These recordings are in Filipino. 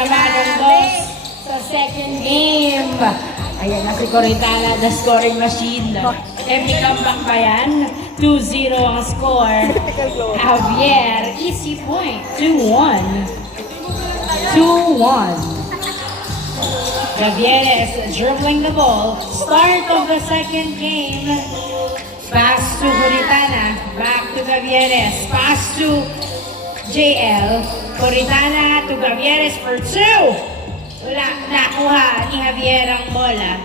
naman ang dos sa second game. Ayan na si Coritana, the scoring machine. Every comeback ba yan? 2-0 ang score. Javier, easy point. 2-1. 2-1. Javieres dribbling the ball. Start of the second game. Pass to Coritana. Back to Javieres. Pass to JL. Coritana to Javieres for 2. Wala, nakuha ni Javier ang bola.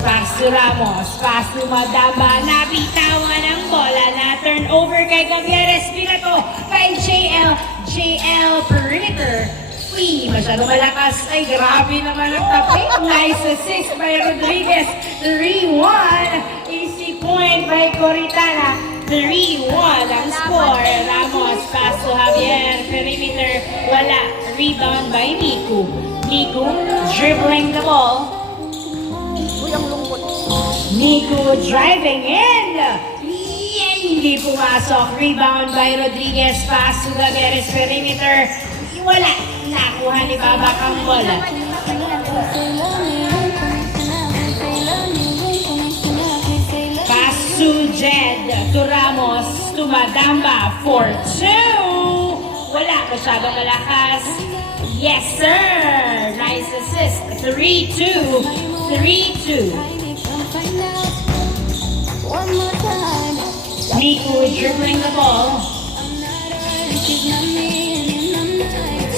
Pass to Ramos, pass to Madamba, nabitawan ang bola, na turn over kay Javieres, binato kay JL perimeter. Uy, masyado malakas. Ay, grabe naman ang tapik. Nice assist by Rodriguez. 3-1. Easy point by Coritana. 3-1 ang score. Ramos, pass to Javier, perimeter, wala. Rebound by Miku. Miku dribbling the ball. Miku driving in. Hindi pumasok. Rebound by Rodriguez. Pass to Javieres, perimeter. Wala. Nakuha ni Babak ang bola. Pass to Jed, to Ramos, to Madamba for 2. Wala, masyadong malakas. Yes, sir! Nice assist. 3-2. 3-2. Miku dribbling the ball.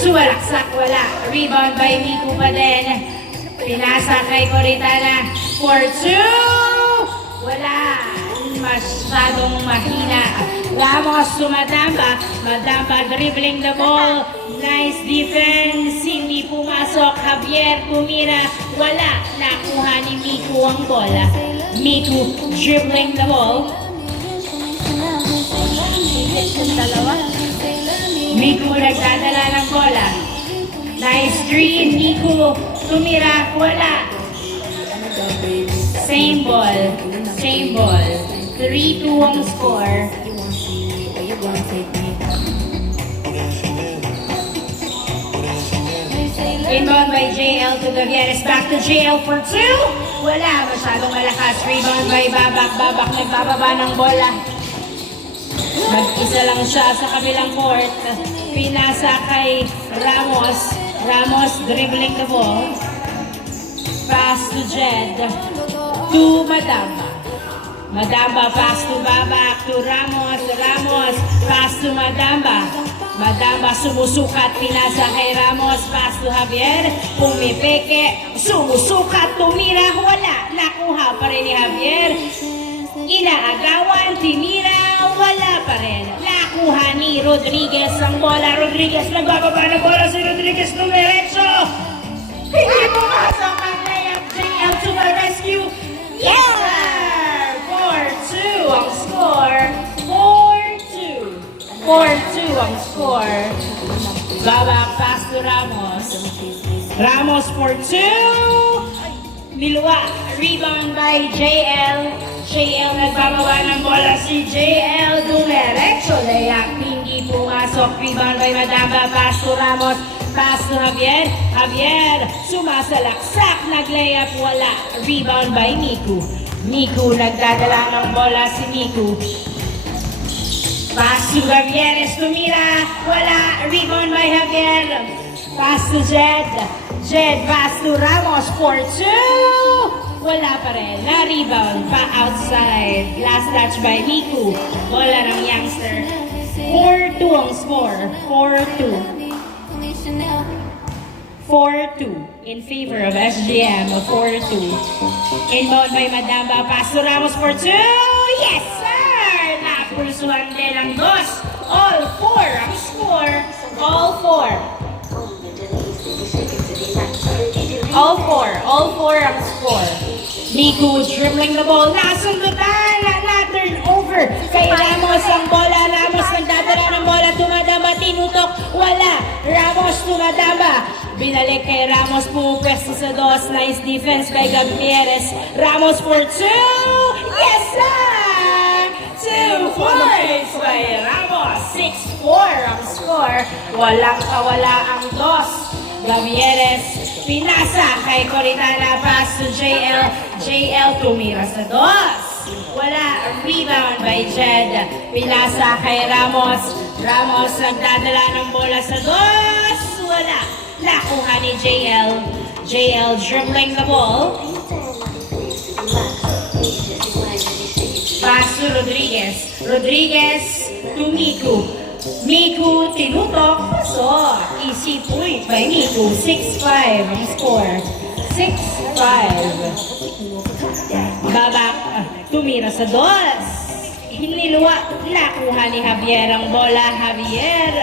Suwalaksak, wala. Rebound by Miku pa din. Pinasa kay Coritana for 2. Wala. Masyadong mahina. Ramos to Madamba. Madamba dribbling the ball. Nice defense. Hindi pumasok. Javier tumira. Wala. Nakuha ni Miku ang bola. Miku dribbling the ball. Miku nagdadala ng bola. Nice screen. Miku tumira. Wala. Same ball. Same ball. 3-2 ang score. Inbound by JL to Javieres. Back to JL for 2. Wala. Masyadong malakas. Rebound by Babak. Babak nagbababa ng bola. Mag-isa lang siya sa kabilang court. Pinasa kay Ramos. Ramos dribbling the ball. Pass to Jed. To Madamba. Madamba pass to Babak, to Ramos, Ramos, pass to Madamba. Madamba sumusukat, pinasa kay Ramos, pass to Javier, pumipeke, sumusukat, tumira, wala, nakuha pa rin ni Javier. Inaagawan, tinira, wala pa rin. Nakuha ni Rodriguez ang bola. Rodriguez, nagbababa ng bola si Rodriguez numeretso. Hindi pumasok ang layup. JL to the rescue. Yes, sir! 4-2 ang score. 4-2. 4-2 ang score. Babak pass to Ramos. Ramos for 2. Niluwa. Rebound by JL. JL nagbabawa ng bola si JL. Dumiretso. Layup. Hindi pumasok. Rebound by Madamba. Pass to Ramos. Pass to Javier. Javier sumasalaksak. Nag-layup. Wala. Rebound by Miku. Miku, nagdadala ng bola si Miku. Pass to Javieres, tumira. Wala. Rebound by Javier. Pass to Jed. Jed, pass to Ramos for 2. Wala pa rin. Na-rebound pa outside. Last touch by Miku. Bola ng youngster. 4-2 ang score. 4-2. 4-2 in favor of SGM. 4-2. Inbound by Madamba. Pass to Ramos for 2. Yes, sir! Napulsuhan din ang dos. All 4 ang score. All 4. All 4 ang score. Miku dribbling the ball. Nasundutan. Na-turn over. Kay Ramos ang bola. Ramos nagdadala ng bola. Tumadamba. Tinutok. Wala. Ramos tumadamba. Binalik kay Ramos. Pumupwesto sa dos. Nice defense by Javieres. Ramos for 2. Yes, sir! 2 points by Ramos. 6-4 ang score. Walang kawala ang dos. Gavieres, pinasa kay Coritana, pass to JL. JL tumira sa dos. Wala, rebound by Jed. Pinasa kay Ramos. Ramos nagdadala ng bola sa dos. Wala, nakuha ni JL. JL dribbling the ball. Pass to Rodriguez. Rodriguez to Miku. Miku tinutok. Pasok. Easy point by Miku. 6-5 ang score. 6-5. Babak. Tumira sa dos. Hiniluwa. Nakuha ni Javier ang bola. Javier.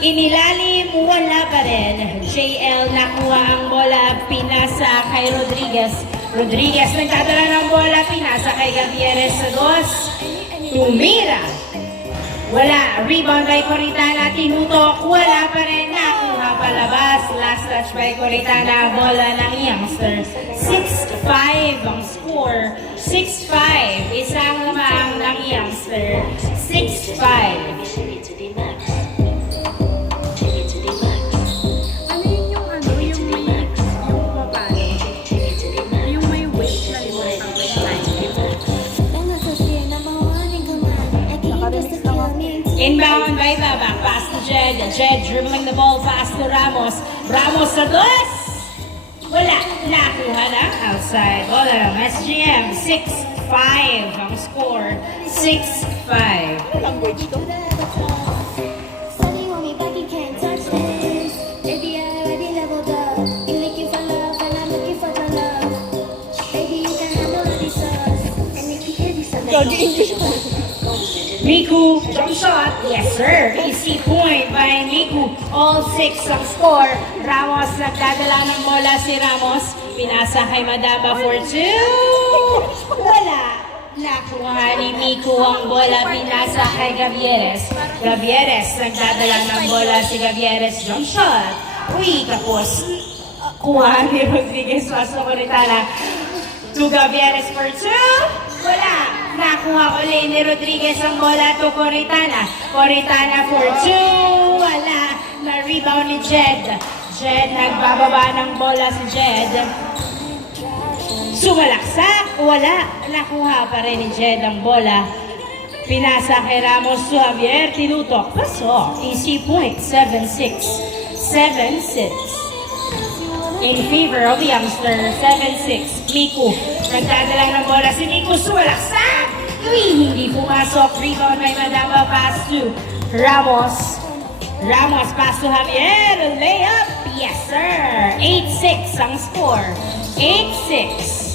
Inilalim. Wala pa rin. JL nakuha ang bola. Pinasa kay Rodriguez. Rodriguez nagdadala ng bola. Pinasa kay Gavieres sa dos. Tumira. Wala. Rebound by Coritana. Tinutok. Wala pa rin. Nakuha palabas. Last touch by Coritana. Bola ng youngster. 6-5 ang score. 6-5. Isang lamang ng youngster. 6-5. Inbound by Babak, pass to Jed. Jed dribbling the ball, pass to Ramos. Ramos sa dos. Wala, nakuha na outside. Wala, SGM. 6-5 ang score. 6-5. Language to. English pa. Miku, jump shot. Yes, sir. Easy point by Miku. All 6 ang score. Ramos, nagdadala ng bola si Ramos. Pinasa kay Madaba for 2. Wala. Nakuha ni Miku ang bola. Pinasa kay Gavieres. Gavieres, nagdadala ng bola si Gavieres. Jump shot. Uy, tapos. Kuha ni Rodriguez. Pasok Coritana. To Gavieres for 2. Wala. Nakuha ulit ni Rodriguez ang bola to Coritana. Coritana for 2. Wala. Na-rebound ni Jed. Jed, nagbababa ng bola si Jed. Sumalaksak. Wala. Nakuha pa rin ni Jed ang bola. Pinasa kay Ramos to Javier. Tinutok. Pasok. Easy point. 7-6. 7-6. In favor of the youngster. 7-6. Miku. Nagdadala ng bola si Miku. Sumalaksak. Hindi pumasok. Rebound by Madaba. Pass to Ramos. Ramos pass to Javier. Layup. Yes, sir. 8-6 ang score. 8-6.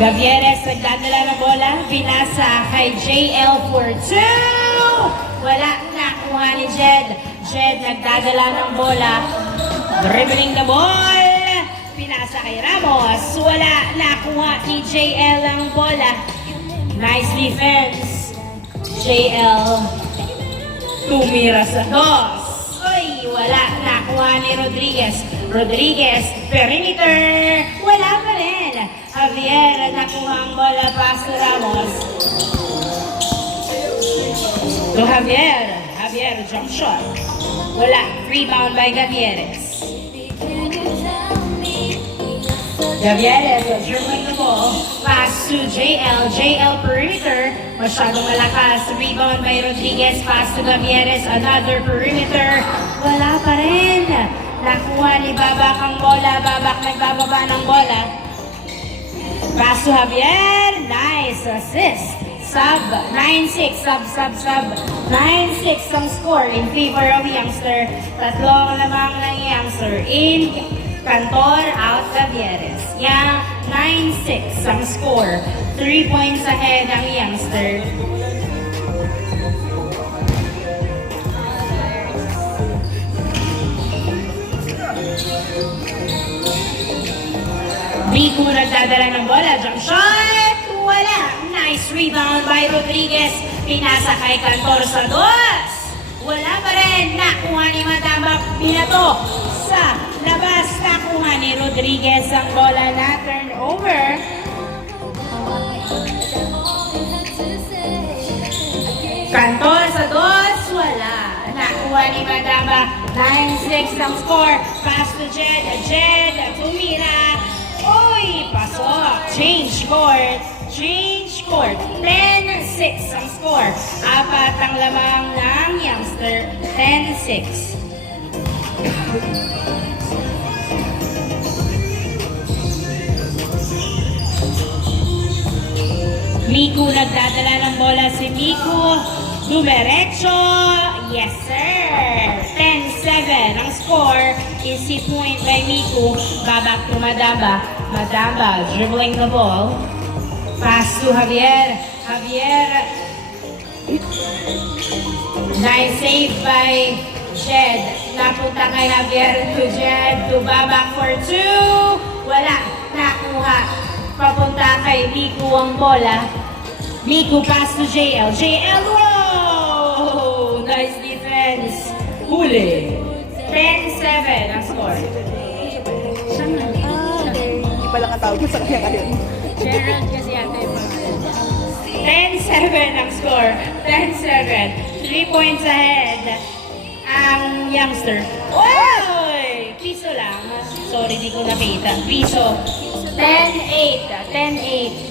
Gavieres nagdadala ng bola. Pinasa kay JL for 2. Wala. Nakuha ni Jed. Jed nagdadala ng bola. Dribbling the ball. Pinasa kay Ramos. Wala. Nakuha ni JL ang bola. Nice defense. JL. Tumira sa dos. Uy, wala. Nakuha ni Rodriguez. Rodriguez. Perimeter. Wala pa rin. Javier. Nakuha ang bola. Pass to Ramos. To Javier. Javier. Jump shot. Wala. Rebound by Gavieres. Gavieres dribbling the ball. Pass to JL. JL perimeter. Masyadong malakas. Rebound by Rodriguez. Pass to Gavieres. Another perimeter. Wala pa rin. Nakuha ni Babak ang bola. Babak nagbababa ng bola. Pass to Javier. Nice assist. Sub. 9-6. Sub. 9-6 ang score in favor of youngster. Tatlong lamang ng youngster. In Cantor, out Gavieres. Yeah, 9-6 ang score. 3 points ahead ang youngster. Miku nagdadala ng bola. Jump shot! Wala. Nice rebound by Rodriguez. Pinasa kay Cantor sa dos. Wala pa rin. Nakuha ni Madaba. Binato sa labas. Nakuha ni Rodriguez ang bola na turnover. over. 'Kan 9-6 ang score. Pass to Jed. Jed, tumira. Uy, pasok. Change court. Change court. 10-6 ang score. Apat ang lamang ng youngster. 10-6. Miku nagdadala ng bola si Miku. Dumiretso. Yes, sir. 10-7 ang score. Easy point by Miku. Babak to Madamba. Madamba dribbling the ball. Pass to Javier. Javier. Nice save by Jed. Napunta kay Javier to Jed. To Babak for 2. Wala. Nakuha. Papunta kay Miku ang bola. Miku pass to JL. JL, whoa! Nice defense. Huli. 10-7 ang score. Hindi pala katawag ko sa kanya ngayon. Gerald kasi yata yung mga 10-7 ang score. 10-7. 3 points ahead ang youngster. Oy! Piso lang. Sorry, di ko nakita. Piso. 10-8. 10-8.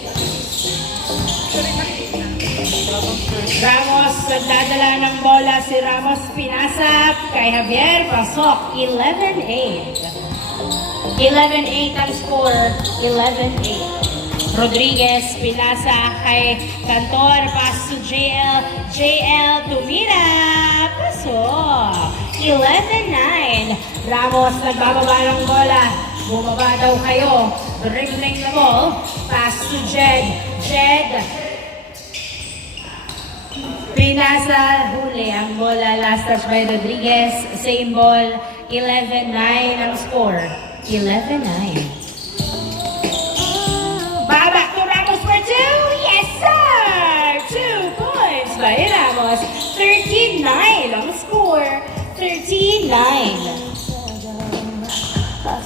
Ramos, nagdadala ng bola si Ramos, pinasap kay Javier, pasok, 11-8. 11-8 ang score, 11-8. Rodriguez, pinasa kay Cantor, pass to JL, JL, tumira, pasok, 11-9. Ramos, nagbababa ng bola, bumaba daw kayo, dribbling the ball, pass to Jed, Jed, pinasa, huli ang bola, last touch by Rodriguez, same ball, 11-9 ang score, 11-9. Babak to Ramos for 2, yes sir! 2 points by Ramos, 13-9 ang score, 13-9.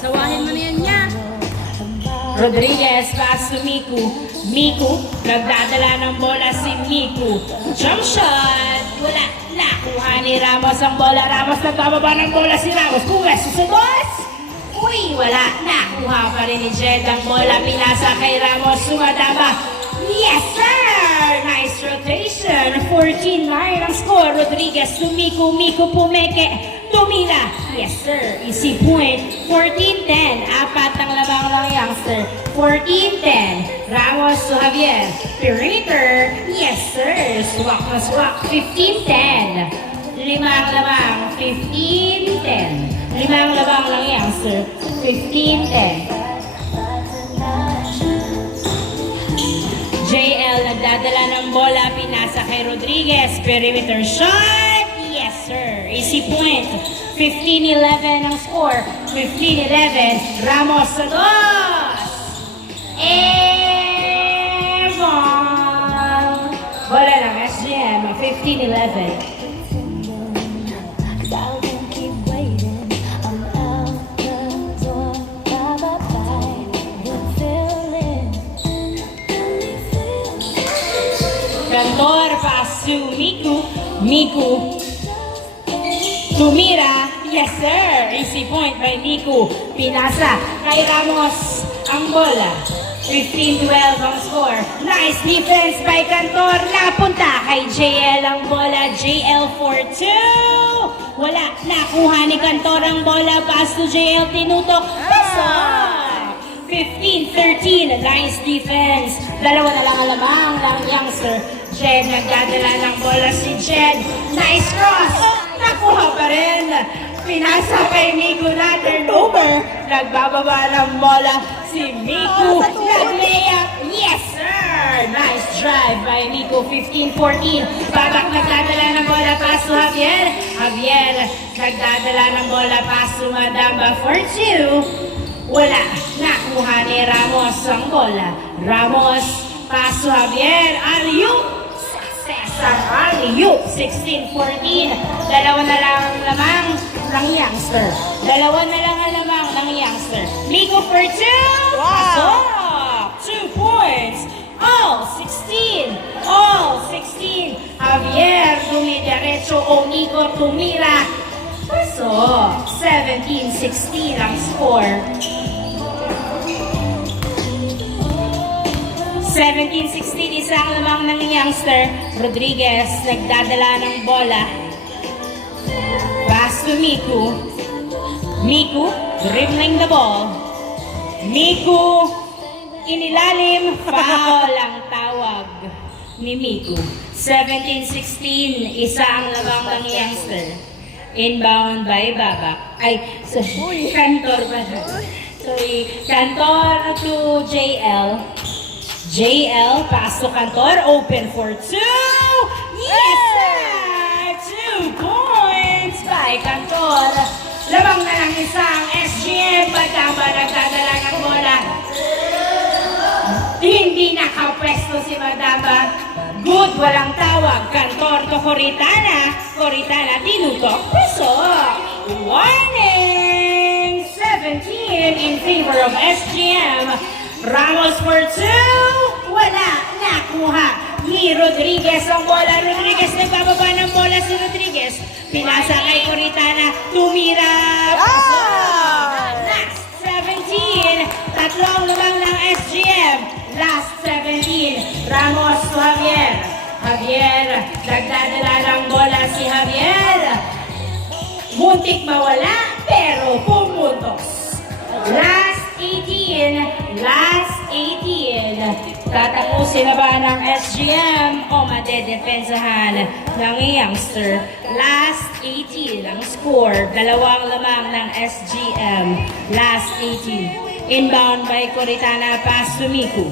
Sawahin mo na yan niya. Rodriguez, pass to Miku. Miku, nagdadala ng bola si Miku. Jump shot. Wala. Nakuha ni Ramos ang bola. Ramos, nagbababa ng bola si Ramos. Kuwes, susagos. Uy, wala. Nakuha pa rin ni Jed ang bola. Pinasa kay Ramos. Sumadama. Yes, sir! Nice rotation. 14-9 ang score. Rodriguez to Miku. Miku pumeke. Tumira. Yes, sir. Easy point. 14-10. Apat ang labang ng youngster. 14-10. Ramos to Javier. Perimeter. Yes, sir. Swak na swak. 15-10. Lima ang labang. 15-10. Lima ang labang ng youngster. 15-10. JL nagdadala ng bola. Pinasa kay Rodriguez. Perimeter shot. Yes, sir. Easy point. 15-11 ang score. 15-11. Ramos sa dos. Evan. Bola lang, SGM. 15-11. Cantor pass to Miku. Miku. Tumira. Yes, sir. Easy point by Miku. Pinasa kay Ramos ang bola. 15-12 ang score. Nice defense by Cantor. Napunta kay JL ang bola. JL for 2. Wala. Nakuha ni Cantor ang bola. Pass to JL. Tinutok. Pasok. 15-13. Nice defense. Dalawa na lang alamang ng youngster. Jed, nagdadala ng bola si Jed. Nice cross. Nakuha pa rin. Pinasa kay Miku na turnover. Nagbababa ng bola si Miku. Nag-layup. Yes, sir. Nice drive by Miku. 15-14. Babak nagdadala ng bola. Pass to Javier. Javier nagdadala ng bola. Pass to Madamba for 2. Wala. Nakuha ni Ramos ang bola. Ramos. Pass to Javier. Alley-oop. Cesar Alley-oop. 16-14. Dalawa na lang ang lamang ng youngster. Dalawa na lang ang lamang ng youngster. Miku for 2. Pasok. 2 points. All 16. All 16. Javier tumidiretso o Miku tumira. Pasok. 17-16 ang score. 17-16, isang lamang ng youngster. Rodriguez nagdadala ng bola. Pass to Miku. Miku dribbling the ball. Miku inilalim. Foul ang tawag ni Miku. 17-16, isang lamang ng youngster. Inbound by Babak. Ay, sorry, Cantor ba? Sorry, Cantor to JL. JL, pass to Cantor, open for two! Yes, sir! 2 points by Cantor. Labang na lang isang SGM, Madamba nagdadala ng bola. Hindi nakapwesto si Madamba. Good, walang tawag. Cantor to Coritana. Coritana, tinutok. Pasok. Warning! 17 in favor of SGM. Ramos for 2. Wala. Nakuha ni Rodriguez ang bola. Rodriguez nagbababa ng bola si Rodriguez. Pinasa kay Coritana. Tumira. Last 17. Tatlong lumang ng SGM. Last 17. Ramos to Javier. Javier. Nagdadala ng bola si Javier. Muntik mawala pero pumutos. Last 18. Last 18. Tatapusin na ba ng SGM o madedepensahan ng youngster? Last 18 ang score. Dalawang lamang ng SGM. Last 18. Inbound by Coritana. Pass to Miku.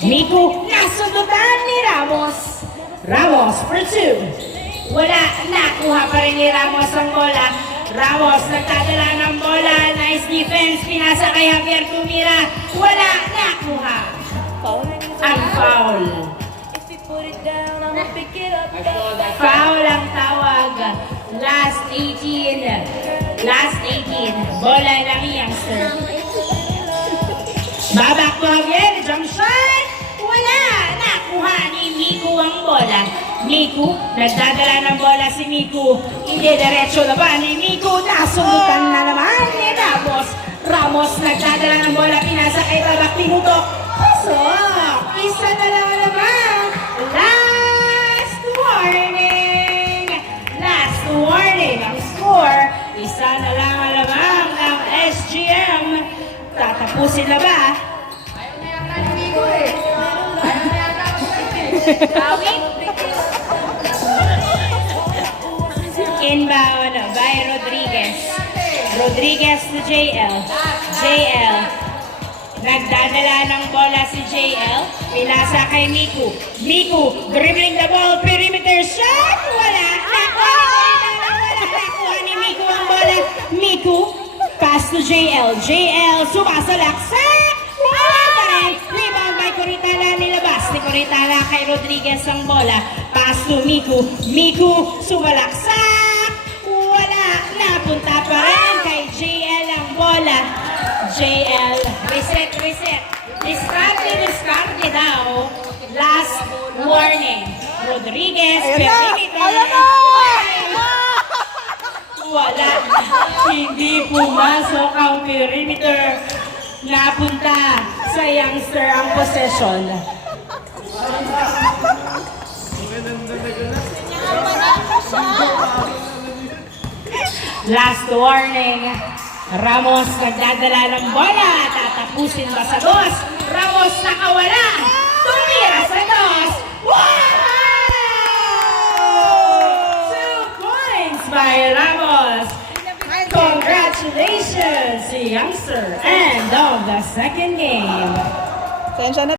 Miku, nasundutan ni Ramos. Ramos for 2. Wala, nakuha pa rin ni Ramos ang bola. Ramos nagdadala ng bola. Nice defense. Pinasa kay Javier Tumira. Wala, nakuha. Ang foul. Foul ang tawag. Last 18. Last 18. Bola ng youngster. Babak to Javier. Jump shot. Wala, nakuha ni Miku ang bola. Miku, nagdadala ng bola si Miku. Hindi diretso na ba ni Miku? Nasundutan na naman ni Ramos. Ramos, nagdadala ng bola. Pinasa kay Babak, tinutok. Pasok. Isa na lang naman. Last warning. Last warning. Ang score, isa na lang naman ang SGM. Tatapusin na ba? Ayaw na yata ni Miku eh. Ayaw na yata ni Inbound by Rodriguez. Rodriguez to JL. JL. Nagdadala ng bola si JL. Pinasa kay Miku. Miku, dribbling the ball. Perimeter shot. Wala. Nakuha ni Miku ang bola. Miku, pass to JL. JL, sumasalaksak. Wala pa rin. Rebound by Coritana. Nilabas ni Coritana kay Rodriguez ang bola. Pass to Miku. Miku, sumalaksak. Napunta pa rin kay JL ang bola. JL, reset. Diskarte daw. Last warning. Rodriguez, perimeter. Wala. Hindi pumasok ang perimeter. Napunta sa youngster ang possession. Last warning. Ramos nagdadala ng bola. Tatapusin ba sa dos? Ramos nakawala. Tumira sa dos. Wow! 2 points by Ramos. Congratulations, youngster. End of the second game. Tensya na